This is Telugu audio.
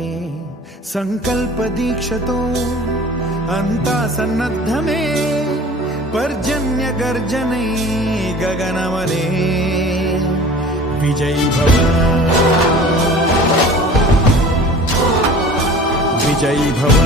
పుట్టే సంకల్ప దీక్షతో అంతా సన్నద్ధమే పర్జన్య గర్జనై గగనమనే విజయీ భవ విజయీ భవ